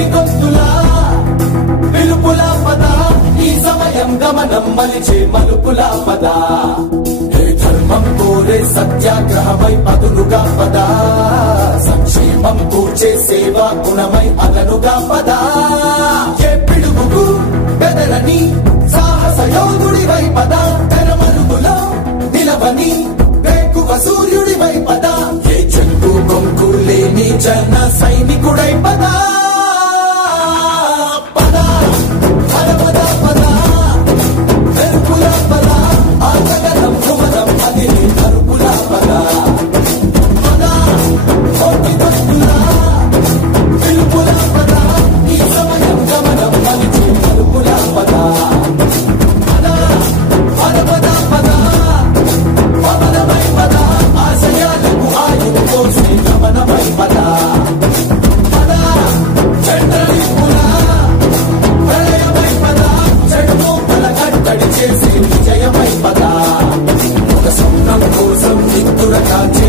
కోటి గొంతులా పిలుపుల పద ఈ సమయం గమనం మలిచే మలుపుల పద ధర్మం కోరే సత్యాగ్రహమై పదులుగా పద సంక్షేమం కూర్చే సేవా గుణమై అదనుగా పద ఏ పిడుగుకు బెదరని సాహస యోధుడివై పద తెరమరుగులో నిలవని వేకువ సూర్యుడివై పద ఏ చెంగు కొంకు లేని జన సైనికుడై పద పద పద పద పద వెలుపుల పద ఆగగలం కుమరం అది తరుపుల పద పద కోటి గొంతులా పిలుపుల పద ఈ సమయం గమనం మలిచే మలుపుల పద పద పద పద పద పవనమై పద ఆశయాలకు ఆయువు కోసే గమనమై పద పద చంద్రలిపుల ప్రళయమై పద చెడుమోకల కట్టడి చేసే విజయమై పద ఒక స్వప్నం కోసం నిత్తుర కాచే